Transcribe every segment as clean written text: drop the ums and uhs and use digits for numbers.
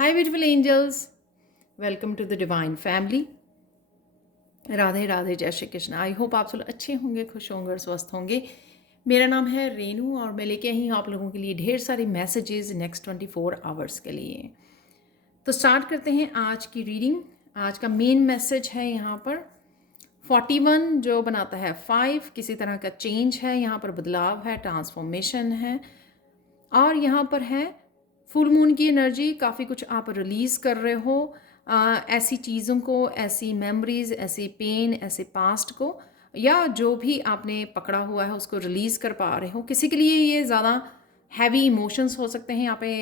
Hi beautiful angels, welcome to the divine family. Radhe Radhe, जय Shri Krishna. I hope आप सब अच्छे होंगे, खुश होंगे और स्वस्थ होंगे। मेरा नाम है रेनू और मैं लेके आई हूँ आप लोगों के लिए ढेर सारी मैसेजेस नेक्स्ट 24 आवर्स के लिए। तो स्टार्ट करते हैं आज की रीडिंग। आज का मेन मैसेज है यहाँ पर 41 जो बनाता है 5, किसी तरह का चेंज है, यहाँ पर बदलाव है, ट्रांसफॉर्मेशन है। और यहाँ पर है फुल मून की एनर्जी, काफ़ी कुछ आप रिलीज़ कर रहे हो, ऐसी चीज़ों को, ऐसी मेमोरीज, ऐसी पेन, ऐसे पास्ट को, या जो भी आपने पकड़ा हुआ है उसको रिलीज़ कर पा रहे हो। किसी के लिए ये ज़्यादा हैवी इमोशंस हो सकते हैं। यहाँ पे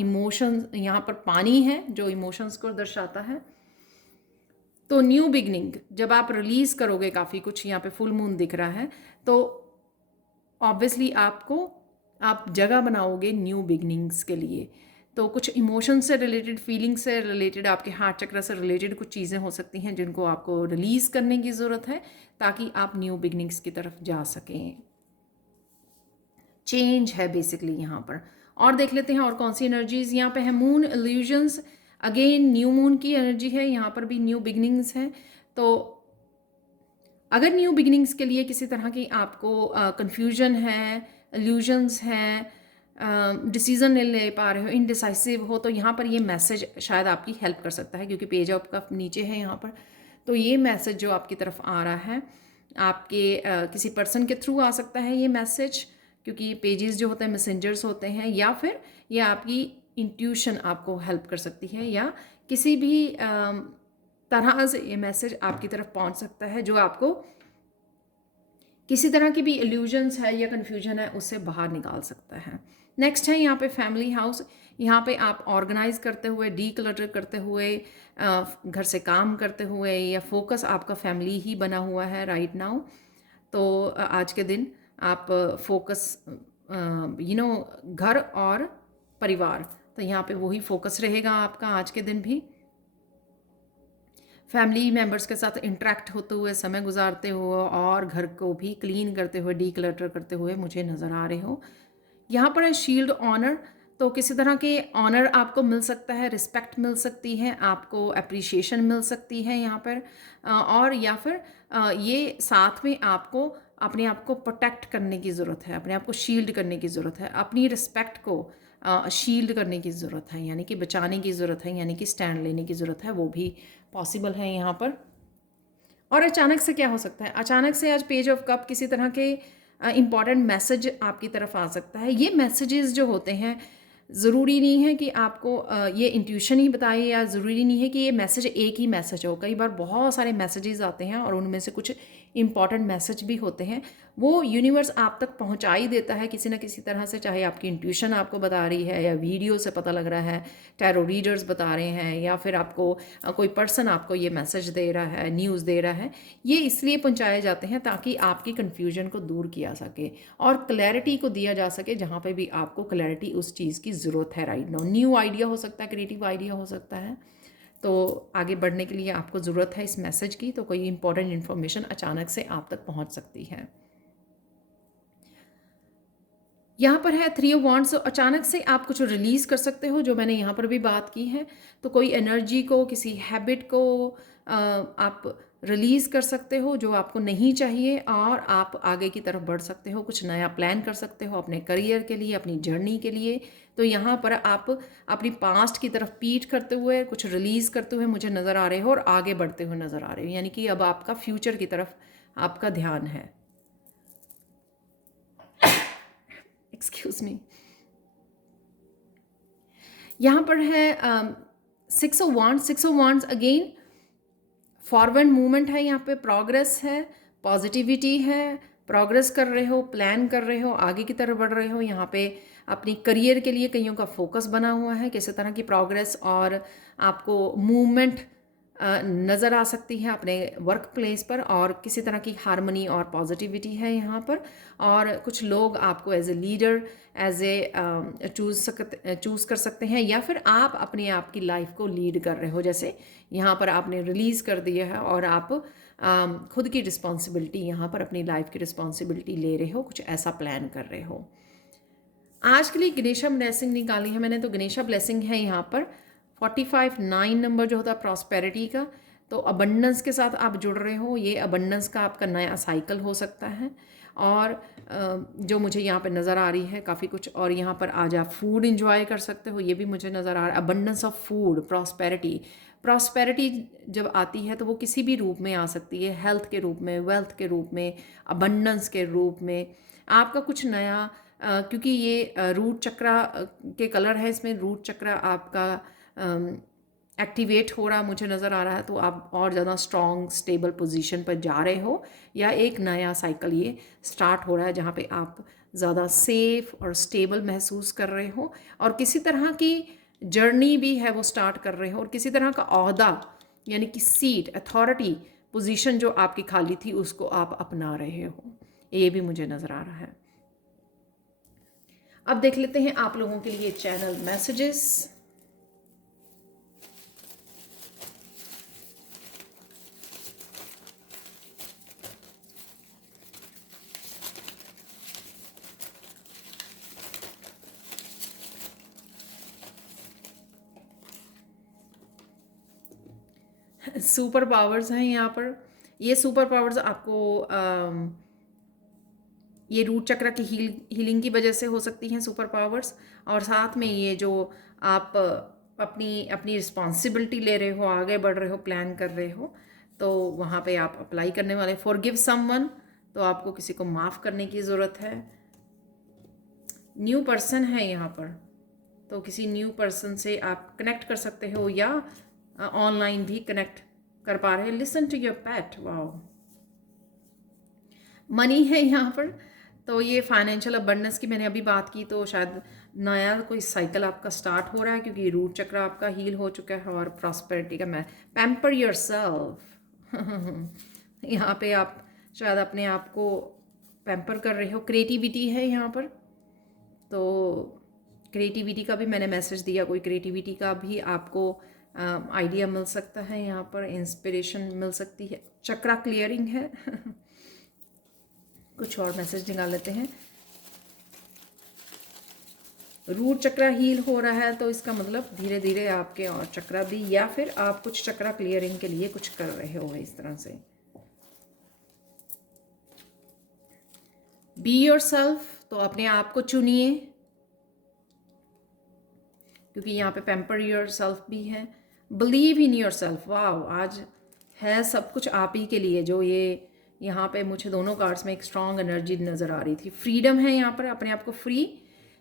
इमोशंस, यहाँ पर पानी है जो इमोशंस को दर्शाता है। तो न्यू बिगनिंग जब आप रिलीज़ करोगे काफ़ी कुछ, यहाँ पे फुल मून दिख रहा है, तो ऑब्वियसली आप जगह बनाओगे न्यू बिगनिंग्स के लिए। तो कुछ इमोशन से रिलेटेड, फीलिंग से रिलेटेड, आपके हार्ट चक्र से रिलेटेड कुछ चीज़ें हो सकती हैं जिनको आपको रिलीज़ करने की ज़रूरत है ताकि आप न्यू बिगनिंग्स की तरफ जा सकें। चेंज है बेसिकली यहाँ पर। और देख लेते हैं और कौन सी एनर्जीज यहाँ पे है। Moon illusions, again new moon की एनर्जी है, यहाँ पर भी न्यू बिगनिंग्स हैं। तो अगर न्यू बिगिनिंग्स के लिए किसी तरह की आपको कंफ्यूजन है, इल्यूजन्स हैं, डिसीज़न नहीं ले पा रहे हो, इनडिसाइसिव हो, तो यहाँ पर ये मैसेज शायद आपकी हेल्प कर सकता है क्योंकि पेज ऑफ कप नीचे है यहाँ पर। तो ये मैसेज जो आपकी तरफ आ रहा है, आपके किसी पर्सन के थ्रू आ सकता है ये मैसेज, क्योंकि पेजेस जो होते हैं मैसेंजर्स होते हैं, या फिर ये आपकी इंट्यूशन आपको हेल्प कर सकती है, या किसी भी तरह से ये मैसेज आपकी तरफ पहुंच सकता है जो आपको किसी तरह की भी इल्यूजन्स है या कन्फ्यूजन है उससे बाहर निकाल सकता है। नेक्स्ट है यहाँ पे फैमिली हाउस। यहाँ पे आप ऑर्गेनाइज करते हुए, डी क्लटर करते हुए, घर से काम करते हुए, या फोकस आपका फैमिली ही बना हुआ है राइट नाउ। तो आज के दिन आप फोकस घर और परिवार, तो यहाँ पे वही फोकस रहेगा आपका आज के दिन भी। फैमिली मेम्बर्स के साथ इंटरेक्ट होते हुए, समय गुजारते हुए और घर को भी क्लीन करते हुए, डी क्लटर करते हुए मुझे नज़र आ रहे हो। यहाँ पर है शील्ड ऑनर। तो किसी तरह के ऑनर आपको मिल सकता है, रिस्पेक्ट मिल सकती है, आपको अप्रिशिएशन मिल सकती है यहाँ पर। और या फिर ये साथ में आपको अपने आप को प्रोटेक्ट करने की ज़रूरत है, अपने आप को शील्ड करने की ज़रूरत है, अपनी रिस्पेक्ट को शील्ड करने की ज़रूरत है, यानी कि बचाने की ज़रूरत है, यानी कि स्टैंड लेने की ज़रूरत है। वो भी पॉसिबल है यहाँ पर। और अचानक से क्या हो सकता है? अचानक से आज पेज ऑफ कप किसी तरह के इम्पॉर्टेंट मैसेज आपकी तरफ आ सकता है। ये मैसेजेस जो होते हैं, ज़रूरी नहीं है कि आपको ये इंट्यूशन ही बताए, या ज़रूरी नहीं है कि ये मैसेज एक ही मैसेज हो। कई बार बहुत सारे मैसेजेस आते हैं और उनमें से कुछ इंपॉर्टेंट मैसेज भी होते हैं, वो यूनिवर्स आप तक पहुंचा ही देता है किसी ना किसी तरह से। चाहे आपकी इंट्यूशन आपको बता रही है, या वीडियो से पता लग रहा है, टैरो रीडर्स बता रहे हैं, या फिर आपको कोई पर्सन आपको ये मैसेज दे रहा है, न्यूज़ दे रहा है। ये इसलिए पहुंचाए जाते हैं ताकि आपकी कन्फ्यूजन को दूर किया सके और क्लैरिटी को दिया जा सके जहाँ पे भी आपको क्लैरिटी उस चीज़ की ज़रूरत है राइट नाउ। न्यू आइडिया हो सकता है, क्रिएटिव आइडिया हो सकता है। तो आगे बढ़ने के लिए आपको ज़रूरत है इस मैसेज की, तो कोई इंपॉर्टेंट इन्फॉर्मेशन अचानक से आप तक पहुंच सकती है। यहाँ पर है 3 ऑफ वांड्स। अचानक से आप कुछ रिलीज़ कर सकते हो, जो मैंने यहाँ पर भी बात की है। तो कोई एनर्जी को, किसी हैबिट को आप रिलीज़ कर सकते हो जो आपको नहीं चाहिए, और आप आगे की तरफ बढ़ सकते हो, कुछ नया प्लान कर सकते हो अपने करियर के लिए, अपनी जर्नी के लिए। तो यहाँ पर आप अपनी पास्ट की तरफ पीठ करते हुए, कुछ रिलीज़ करते हुए मुझे नज़र आ रहे हो और आगे बढ़ते हुए नज़र आ रहे हो, यानी कि अब आपका फ्यूचर की तरफ आपका ध्यान है। Excuse me. यहाँ पर है 6 of wands. 6 of wands again forward movement है, यहाँ पे प्रोग्रेस है, पॉजिटिविटी है, प्रोग्रेस कर रहे हो, प्लान कर रहे हो, आगे की तरफ बढ़ रहे हो। यहाँ पे अपनी करियर के लिए कईयों का फोकस बना हुआ है, किसी तरह की प्रोग्रेस और आपको मूवमेंट नज़र आ सकती है अपने वर्क प्लेस पर, और किसी तरह की हारमनी और पॉजिटिविटी है यहाँ पर। और कुछ लोग आपको as a leader, as a choose कर सकते हैं, या फिर आप अपने आप की लाइफ को लीड कर रहे हो, जैसे यहाँ पर आपने रिलीज़ कर दिया है और आप खुद की रिस्पॉन्सिबिलिटी, यहाँ पर अपनी लाइफ की रिस्पॉन्सिबिलिटी ले रहे हो, कुछ ऐसा प्लान कर रहे हो। आज के लिए गणेशा ब्लेसिंग निकाली है मैंने, तो गणेशा ब्लेसिंग है यहाँ पर 45 9 नंबर जो होता है प्रॉस्पेरिटी का, तो अबंडेंस के साथ आप जुड़ रहे हो, ये अबंडेंस का आपका नया साइकिल हो सकता है। और जो मुझे यहाँ पे नज़र आ रही है काफ़ी कुछ, और यहाँ पर आज आप फूड इंजॉय कर सकते हो, ये भी मुझे नज़र आ रहा है। Abundance of food, prosperity. Prosperity जब आती है तो वो किसी भी रूप में आ सकती है, हेल्थ के रूप में, वेल्थ के रूप में, अबंडेंस के रूप में, आपका कुछ नया क्योंकि ये रूट चक्रा के कलर है इसमें, रूट चक्रा आपका एक्टिवेट हो रहा मुझे नज़र आ रहा है, तो आप और ज़्यादा स्ट्रॉन्ग स्टेबल पोजीशन पर जा रहे हो, या एक नया साइकिल ये स्टार्ट हो रहा है जहाँ पे आप ज़्यादा सेफ और स्टेबल महसूस कर रहे हो, और किसी तरह की जर्नी भी है वो स्टार्ट कर रहे हो, और किसी तरह का ओहदा यानी कि सीट, अथॉरिटी, पोजीशन जो आपकी खाली थी उसको आप अपना रहे हो, ये भी मुझे नज़र आ रहा है। अब देख लेते हैं आप लोगों के लिए चैनल मैसेजेस। सुपर पावर्स हैं यहाँ पर। ये सुपर पावर्स आपको ये रूट चक्र की हीलिंग की वजह से हो सकती हैं सुपर पावर्स, और साथ में ये जो आप अपनी अपनी रिस्पॉन्सिबिलिटी ले रहे हो, आगे बढ़ रहे हो, प्लान कर रहे हो, तो वहाँ पे आप अप्लाई करने वाले। फॉरगिव समवन, तो आपको किसी को माफ़ करने की ज़रूरत है। न्यू पर्सन है यहाँ पर, तो किसी न्यू पर्सन से आप कनेक्ट कर सकते हो, या ऑनलाइन भी कनेक्ट कर पा रहे हैं। लिसन टू योर पेट, वाओ। मनी है यहाँ पर, तो ये फाइनेंशियल अबंडेंस की मैंने अभी बात की, तो शायद नया कोई साइकिल आपका स्टार्ट हो रहा है क्योंकि रूट चक्र आपका हील हो चुका है। और प्रॉस्पेरिटी का मैं पैम्पर योरसेल्फ यहाँ पे आप शायद अपने आप को पैम्पर कर रहे हो। क्रिएटिविटी है यहाँ पर, तो क्रिएटिविटी का भी मैंने मैसेज दिया, कोई क्रिएटिविटी का भी आपको आइडिया मिल सकता है, यहाँ पर इंस्पिरेशन मिल सकती है। चक्रा क्लियरिंग है कुछ और मैसेज निकाल लेते हैं। रूट चक्रा हील हो रहा है, तो इसका मतलब धीरे धीरे आपके और चक्रा भी, या फिर आप कुछ चक्रा क्लियरिंग के लिए कुछ कर रहे हो इस तरह से। बी योरसेल्फ, तो अपने आप को चुनिए, क्योंकि यहाँ पे पैम्पर योरसेल्फ भी है। बिलीव इन योरसेल्फ, वाओ, आज है सब कुछ आप ही के लिए। जो ये यहाँ पे मुझे दोनों कार्ड्स में एक स्ट्रॉन्ग एनर्जी नज़र आ रही थी। फ्रीडम है यहाँ पर, अपने आप को फ्री,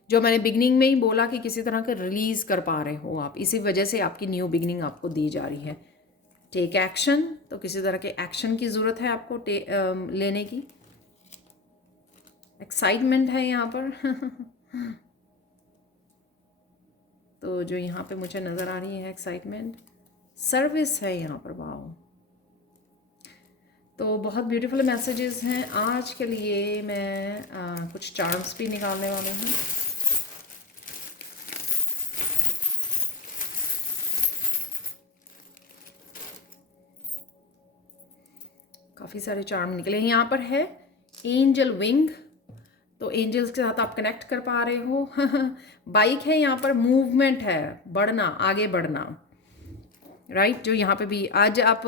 जो मैंने बिगनिंग में ही बोला कि किसी तरह का रिलीज़ कर पा रहे हो आप, इसी वजह से आपकी न्यू बिगनिंग आपको दी जा रही है। टेक एक्शन, तो किसी तरह के एक्शन की ज़रूरत है आपको लेने की। एक्साइटमेंट है यहाँ पर तो जो यहाँ पे मुझे नज़र आ रही है एक्साइटमेंट, सर्विस है यहाँ पर, वाओ। तो बहुत ब्यूटीफुल मैसेजेस हैं आज के लिए। मैं कुछ चार्म्स भी निकालने वाले हूँ। काफ़ी सारे चार्म निकले हैं। यहाँ पर है एंजल विंग, तो एंजल्स के साथ आप कनेक्ट कर पा रहे हो बाइक है यहाँ पर, मूवमेंट है, बढ़ना, आगे बढ़ना, राइट। जो यहाँ पे भी आज आप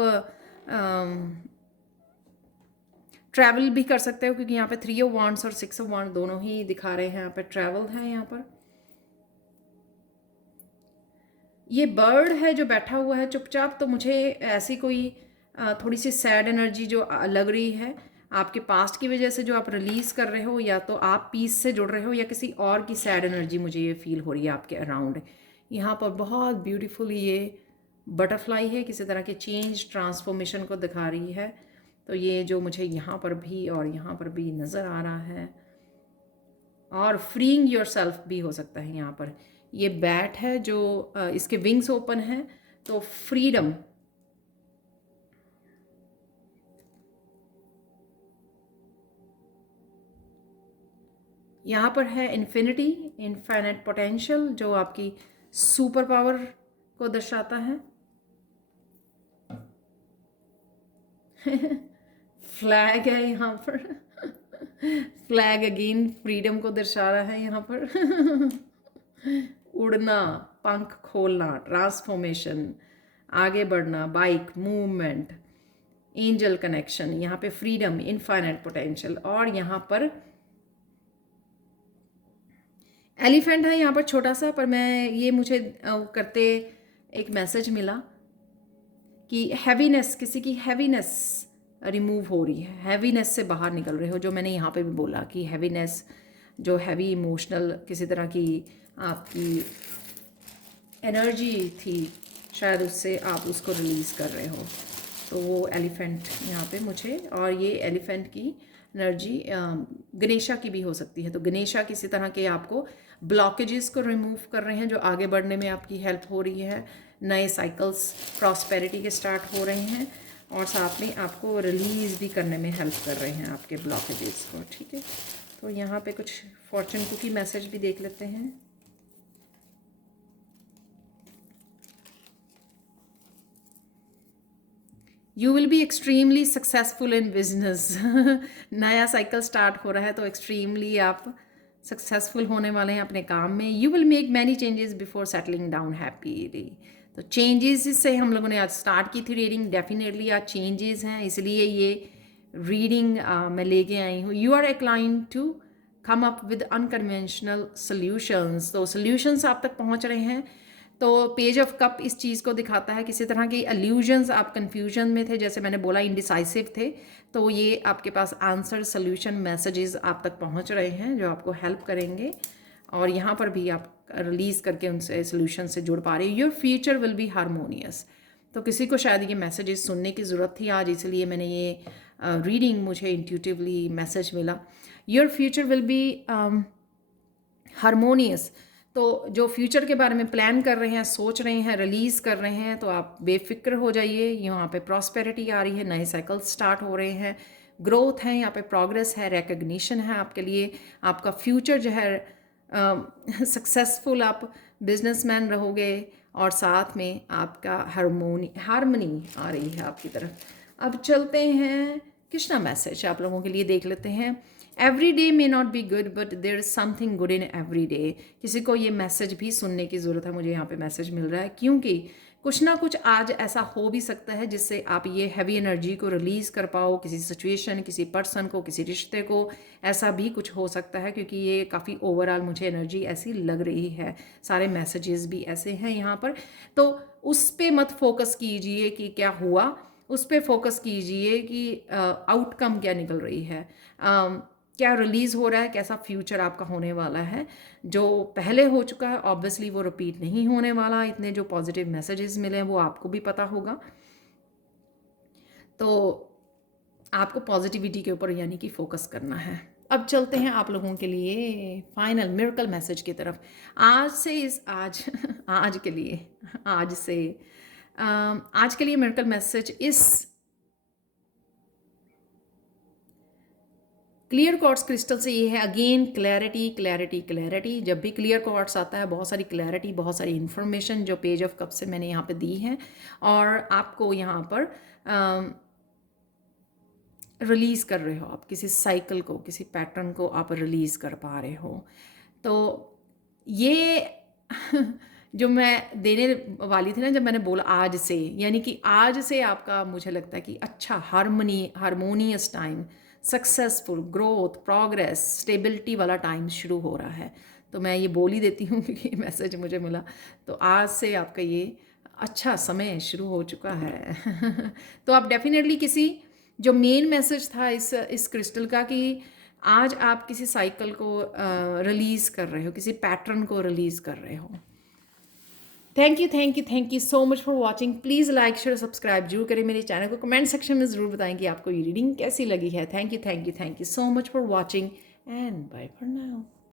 ट्रैवल भी कर सकते हो, क्योंकि यहाँ पे 3 ऑफ वांड्स और 6 ऑफ वांड्स दोनों ही दिखा रहे हैं। यहाँ पे ट्रैवल है यहाँ पर। ये बर्ड है जो बैठा हुआ है चुपचाप, तो मुझे ऐसी कोई थोड़ी सी सैड एनर्जी जो लग रही है आपके पास्ट की वजह से, जो आप रिलीज़ कर रहे हो, या तो आप पीस से जुड़ रहे हो, या किसी और की सैड एनर्जी मुझे ये फील हो रही है आपके अराउंड। यहाँ पर बहुत ब्यूटीफुल ये बटरफ्लाई है, किसी तरह के चेंज ट्रांसफॉर्मेशन को दिखा रही है। तो ये जो मुझे यहाँ पर भी और यहाँ पर भी नज़र आ रहा है, और फ्रीइंग योरसेल्फ भी हो सकता है यहाँ पर। ये बैट है जो इसके विंग्स ओपन हैं, तो फ्रीडम। यहाँ पर है इन्फिनिटी, इनफाइनाइट पोटेंशियल, जो आपकी सुपर पावर को दर्शाता है फ्लैग है यहाँ पर फ्लैग अगेन फ्रीडम को दर्शा रहा है यहाँ पर उड़ना, पंख खोलना, ट्रांसफॉर्मेशन, आगे बढ़ना, बाइक, मूवमेंट, एंजल कनेक्शन, यहाँ पे फ्रीडम, इनफाइनाइट पोटेंशियल, और यहाँ पर एलिफेंट है यहाँ पर छोटा सा, पर मैं ये मुझे करते एक मैसेज मिला कि हैवीनेस, किसी की हैवीनेस रिमूव हो रही है, हैवीनेस से बाहर निकल रहे हो, जो मैंने यहाँ पे भी बोला कि हैवीनेस, जो हैवी इमोशनल किसी तरह की आपकी एनर्जी थी, शायद उससे आप उसको रिलीज़ कर रहे हो। तो वो एलिफेंट यहाँ पे मुझे, और ये एलिफेंट की एनर्जी गणेशा की भी हो सकती है। तो गणेशा किसी तरह के आपको ब्लॉकेजेस को रिमूव कर रहे हैं, जो आगे बढ़ने में आपकी हेल्प हो रही है, नए साइकिल्स प्रॉस्पेरिटी के स्टार्ट हो रहे हैं, और साथ में आपको रिलीज़ भी करने में हेल्प कर रहे हैं आपके ब्लॉकेजेस को। ठीक है, तो यहाँ पे कुछ फॉर्चून कुकी मैसेज भी देख लेते हैं। You will be extremely successful in business. नया साइकिल स्टार्ट हो रहा है, तो एक्सट्रीमली आप सक्सेसफुल होने वाले हैं अपने काम में। You will make many changes before settling down happily. तो चेंजेस से हम लोगों ने आज स्टार्ट की थी रीडिंग, डेफिनेटली आज चेंजेस हैं, इसलिए ये रीडिंग मैं लेके आई हूँ। You are inclined to come up with unconventional solutions. तो सोल्यूशंस आप तक पहुँच रहे हैं। तो पेज ऑफ कप इस चीज़ को दिखाता है, किसी तरह की अल्यूजन्स, आप कन्फ्यूजन में थे, जैसे मैंने बोला इंडिसाइसिव थे, तो ये आपके पास आंसर, सोल्यूशन, मैसेजेस आप तक पहुंच रहे हैं जो आपको हेल्प करेंगे, और यहाँ पर भी आप रिलीज़ करके उनसे सोल्यूशन से जुड़ पा रहे हैं। Your future will be harmonious. तो किसी को शायद ये मैसेजेस सुनने की ज़रूरत थी आज, इसलिए मैंने ये रीडिंग, मुझे इंट्यूटिवली मैसेज मिला। Your future will be harmonious. तो जो फ्यूचर के बारे में प्लान कर रहे हैं, सोच रहे हैं, रिलीज़ कर रहे हैं, तो आप बेफिक्र हो जाइए। यहाँ पे प्रॉस्पेरिटी आ रही है, नए साइकिल स्टार्ट हो रहे हैं, ग्रोथ है, यहाँ पे प्रोग्रेस है, रिकग्निशन है आपके लिए। आपका फ्यूचर जो है सक्सेसफुल, आप बिजनेसमैन रहोगे, और साथ में आपका हारमोनी आ रही है आपकी तरफ। अब चलते हैं कृष्णा मैसेज आप लोगों के लिए देख लेते हैं। Every day may not be good but there is something good in every day. किसी को ये मैसेज भी सुनने की ज़रूरत है, मुझे यहाँ पे मैसेज मिल रहा है, क्योंकि कुछ ना कुछ आज ऐसा हो भी सकता है जिससे आप ये हैवी एनर्जी को रिलीज़ कर पाओ, किसी सिचुएशन, किसी पर्सन को, किसी रिश्ते को, ऐसा भी कुछ हो सकता है, क्योंकि ये काफ़ी ओवरऑल मुझे एनर्जी ऐसी लग रही है, सारे मैसेजेस भी ऐसे हैं यहाँ पर। तो उस पर मत फोकस कीजिए कि क्या हुआ, उस पर फोकस कीजिए कि आउटकम क्या निकल रही है, क्या रिलीज़ हो रहा है, कैसा फ्यूचर आपका होने वाला है। जो पहले हो चुका है ऑब्वियसली वो रिपीट नहीं होने वाला। इतने जो पॉजिटिव मैसेजेस मिले हैं वो आपको भी पता होगा, तो आपको पॉजिटिविटी के ऊपर यानी कि फोकस करना है। अब चलते हैं आप लोगों के लिए फाइनल मिरेकल मैसेज की तरफ। आज से आज के लिए आज के लिए मिरेकल मैसेज इस क्लियर क्वार्ट्ज क्रिस्टल से ये है, अगेन क्लैरिटी क्लैरिटी क्लैरिटी। जब भी क्लियर क्वार्ट्ज आता है बहुत सारी क्लैरिटी, बहुत सारी इन्फॉर्मेशन जो पेज ऑफ कप से मैंने यहाँ पे दी है, और आपको यहाँ पर रिलीज़ कर रहे हो, आप किसी साइकिल को, किसी पैटर्न को आप रिलीज़ कर पा रहे हो। तो ये जो मैं देने वाली थी ना, जब मैंने बोला आज से, यानी कि आज से आपका, मुझे लगता है कि अच्छा harmonious time, successful growth, progress, stability वाला टाइम शुरू हो रहा है। तो मैं ये बोल ही देती हूँ क्योंकि मैसेज मुझे मिला। तो आज से आपका ये अच्छा समय शुरू हो चुका है। तो आप डेफिनेटली किसी, जो मेन मैसेज था इस क्रिस्टल का, कि आज आप किसी साइकिल को रिलीज़ कर रहे हो, किसी पैटर्न को रिलीज़ कर रहे हो। Thank you so much for watching. Please like share subscribe जरूर करें मेरे चैनल को। कमेंट सेक्शन में ज़रूर बताएं कि आपको ये रीडिंग कैसी लगी है। Thank you so much for watching and bye for now.